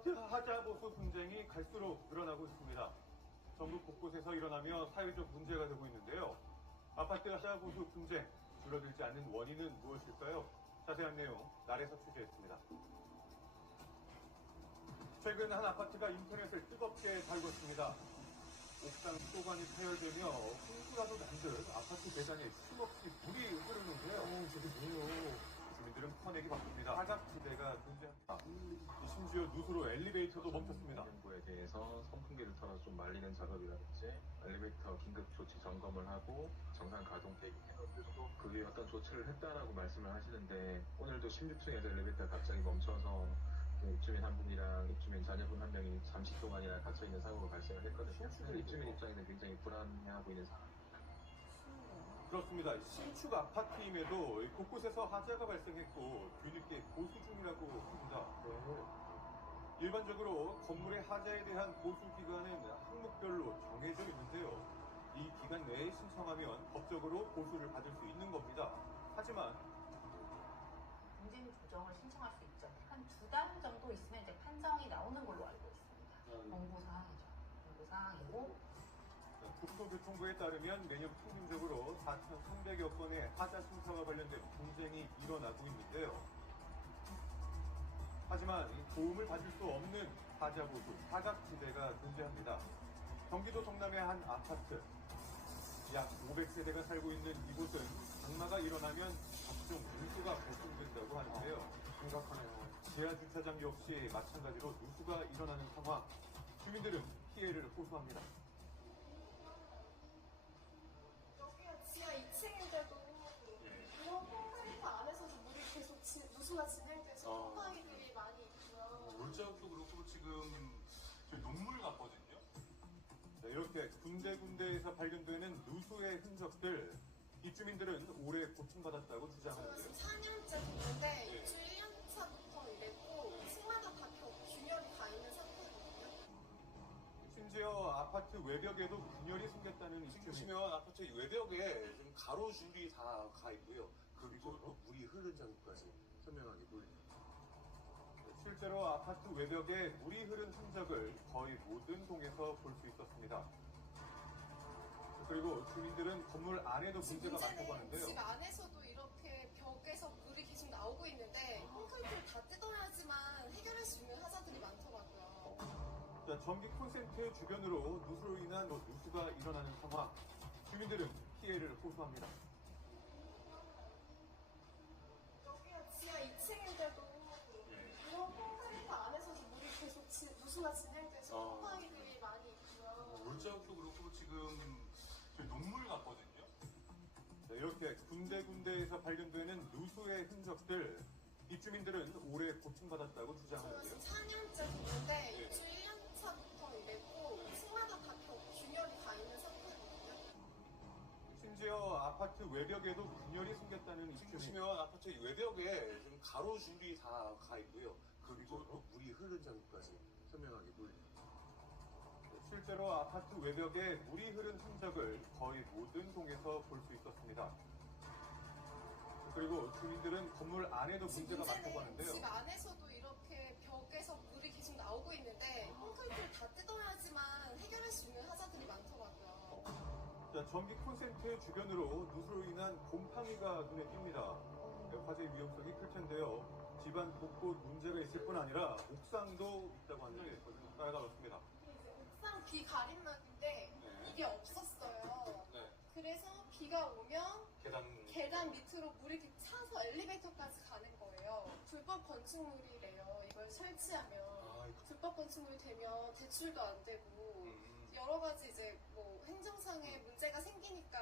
아파트 하자 보수 분쟁이 갈수록 늘어나고 있습니다. 전국 곳곳에서 일어나며 사회적 문제가 되고 있는데요. 아파트 하자 보수 분쟁 줄어들지 않는 원인은 무엇일까요? 자세한 내용 날에서 취재했습니다. 최근 한 아파트가 인터넷을 뜨겁게 달궜습니다. 옥상 소관이 파열되며 홍수라도 난 듯 아파트 계단에 쉼없이 물이 흐르는데요. 저게 뭐예요? 주민들은 퍼내기 바쁩니다. 사각지대가 존재합니다. 심지어 누수로 엘리베이터도 멈췄습니다. 정부에 대해서 선풍기를 털어서 좀 말리는 작업이라든지 엘리베이터 긴급 조치 점검을 하고 정상 가동 대기해놓고 그 위에 어떤 조치를 했다라고 말씀을 하시는데 오늘도 16층에서 엘리베이터가 갑자기 멈춰서 입주민 한 분이랑 입주민 자녀분 한 명이 잠시 동안이나 갇혀있는 사고가 발생을 했거든요. 입주민 입장에는 굉장히 불안해하고 있는 상황입니다. 그렇습니다. 신축 아파트임에도 곳곳에서 하자가 발생했고 뒤늦게 보수 중이라고 합니다. 일반적으로 건물의 하자에 대한 보수 기간은 항목별로 정해져 있는데요. 이 기간 내에 신청하면 법적으로 보수를 받을 수 있는 겁니다. 하지만 공진 조정을 신청할 수 있죠. 한 2달 정도 있으면 이제 판정이 나오는 걸로 알고 있습니다. 공고사항이죠. 공고사항이고 국토교통부에 따르면 매년 평균적으로 4,300여 건의 하자 심사와 관련된 분쟁이 일어나고 있는데요. 하지만 도움을 받을 수 없는 하자 보수, 사각지대가 존재합니다. 경기도 성남의 한 아파트, 약 500세대가 살고 있는 이곳은 장마가 일어나면 각종 누수가 발생된다고 하는데요. 심각하네요. 지하주차장 역시 마찬가지로 누수가 일어나는 상황. 주민들은 피해를 호소합니다. 여기가 지하 2층인데도 이런 콘크리트 안에서도 물이 계속 누수가 진행돼서 곰팡이들이 많이 있고요. 물자국도 그렇고 지금 저희 녹물 같거든요. 이렇게 군데군데에서 발견되는 누수의 흔적들, 입주민들은 오래 고통받았다고 저는 주장하는데요. 지금 4년째 됐는데 입주 1년 차부터 이랬고 층마다 다 균열이 가 있는 상태거든요. 심지어 아파트 외벽에도 균열이 생겼다는 입주민. 보시면 아파트 외벽에 좀 가로줄이 다 가 있고요. 그리고 또 물이 흐른 장면까지 선명하게 보입니다. 실제로 아파트 외벽에 물이 흐른 흔적을 거의 모든 동에서 볼 수 있었습니다. 그리고 주민들은 건물 안에도 문제가 많다고 하는데요. 집 안에서도 이렇게 벽에서 물이 계속 나오고 있는데 콘크리트를 다 뜯어야지만 해결할 수 있는 하자들이 많더라고요. 자, 전기 콘센트 주변으로 누수로 인한 누수가 일어나는 상황. 주민들은 피해를 호소합니다. 여기가 지하 2층인데도 이런 콘크리트 안에서도 물이 계속 누수가 진행돼서 곰팡이들이 많이 있고요. 물자국도 그렇고 지금 저희 녹물 같거든요. 이렇게 군데군데에서 발견되는 누수의 흔적들, 입주민들은 오래 고통받았다고 저는 주장하는데요. 지금 4년째 됐는데 입주 1년 차부터 이랬고 층마다 다 균열이 가 있는 상태거든요. 심지어 아파트 외벽에도 균열이 생겼다는 입주민. 보시면 아파트 외벽에 좀 가로줄이 다 가 있고요. 그리고 또 물이 흐른 장면까지 선명하게 보입니다. 실제로 아파트 외벽에 물이 흐른 흔적을 거의 모든 동에서 볼 수 있었습니다. 그리고 주민들은 건물 안에도 문제가 많다고 하는데요. 집 안에서도 이렇게 벽에서 물이 계속 나오고 있는데 콘크리트를 다 뜯어야지만 해결할 수 있는 하자들이 많더라고요. 자, 전기 콘센트 주변으로 누수로 인한 곰팡이가 눈에 띕니다. 화재 위험성이 클 텐데요. 집안 곳곳 문제가 있을 뿐 아니라 옥상도 있다고 하는데 따라가봤습니다. 옥상 비 가림막인데 이게 없었어요. 네. 그래서 비가 오면 계단 계단 밑으로 물이 이렇게 차서 엘리베이터까지 가는 거예요. 불법 건축물이래요. 이걸 설치하면 불법 건축물이 되면 대출도 안 되고 여러 가지 이제 뭐 행정상의 문제가 생기니까.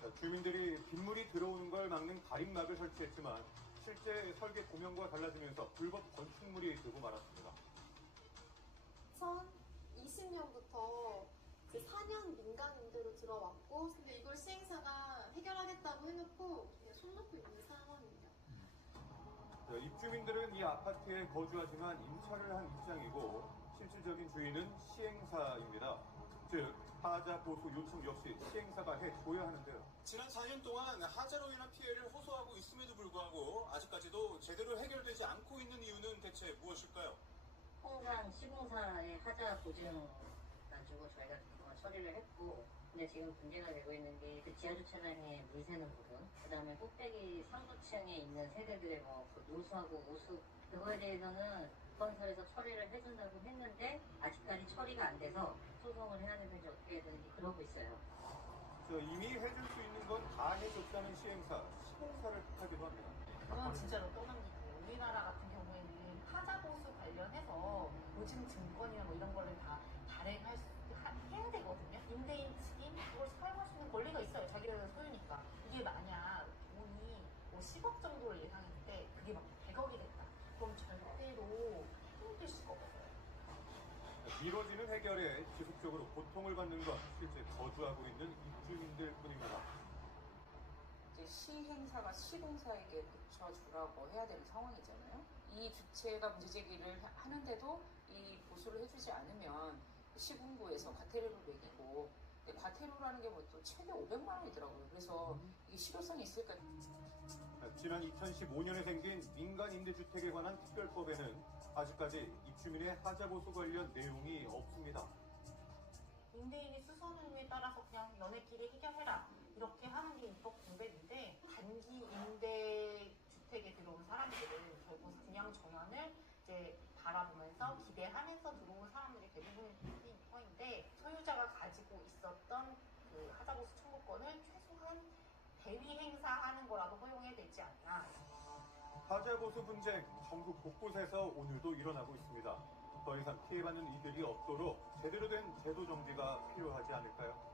자, 주민들이 빗물이 들어오는 걸 막는 가림막을 설치했지만 실제 설계 도면과 달라지면서 불법 건축물이 되고 말았습니다. 2020년부터 이제 4년 민간 임대로 들어왔고, 근데 이걸 시행사가 해결하겠다고 해놓고 그냥 손 놓고 있는 상황이에요. 자, 입주민들은 이 아파트에 거주하지만 임차를 한 입장이고 실질적인 주인은 시행사입니다. 즉 하자 보수 요청 역시 시행사가 해줘야 하는데요. 지난 4년 동안 하자로 인한 피해를 호소하고 있음에도 불구하고 아직까지도 제대로 해결되지 않고 있는 이유는 대체 무엇일까요? 통상 시공사의 하자 보증 가지고 저희가 처리를 했고, 근데 지금 문제가 되고 있는 게 그 지하주차장에 물 새는 부분, 그 다음에 꼭대기 상부층에 있는 세대들의 그 노수하고 오수, 그거에 대해서는 건설에서 처리를 해준다고 했는데 아직까지 처리가 안 돼서 소송을 해야 되는지 어떻게 해야 되는지 그러고 있어요. 이미 해줄 수 있는 건 다 해줬다는 시행사, 시공사를 탓하기도 합니다. 그건 진짜로 떠넘기고, 우리나라 같은 경우에는 하자 보수 관련해서 보증 증권이나 뭐 이런 거를 다 발행할 해야 되거든요. 임대인 측이 그걸 사용할 수 있는 권리가 있어요. 자기들 소유니까. 이게 만약 돈이 10억 정도를 예상했는데 그게 막 100억이 됐다. 그럼 절대로 힘들 수가 없어요. 미뤄지는 해결에 지속적으로 고통을 받는 건 실제 거주하고 있는 입주민들 뿐입니다. 이제 시행사가 시공사에게 붙여주라고 해야 되는 상황이잖아요. 이 주체가 문제 제기를 하는데도 이 보수를 해주지 않으면 시군구에서 과태료를 매기고, 근데 과태료라는 게 뭐 또 최대 500만 원이더라고요. 그래서 이게 실효성이 있을까? 지난 2015년에 생긴 민간 임대주택에 관한 특별법에는 아직까지 입주민의 하자 보수 관련 내용이 없습니다. 임대인이 수선의무에 따라서 그냥 연애끼리 해결해라 이렇게 하는 게 입법 공백인데, 단기 임대 주택에 들어온 사람들은 결국 분양 전환을 이제 바라보면서 기대하면서 들어온 사람들이 대부분인 터인데, 소유자가 가지고 있었던 그 하자보수 청구권을 최소한 대위 행사하는 거라도 허용해야 되지 않나. 하자 보수 분쟁 전국 곳곳에서 오늘도 일어나고 있습니다. 더 이상 피해받는 이들이 없도록 제대로 된 제도 정비가 필요하지 않을까요?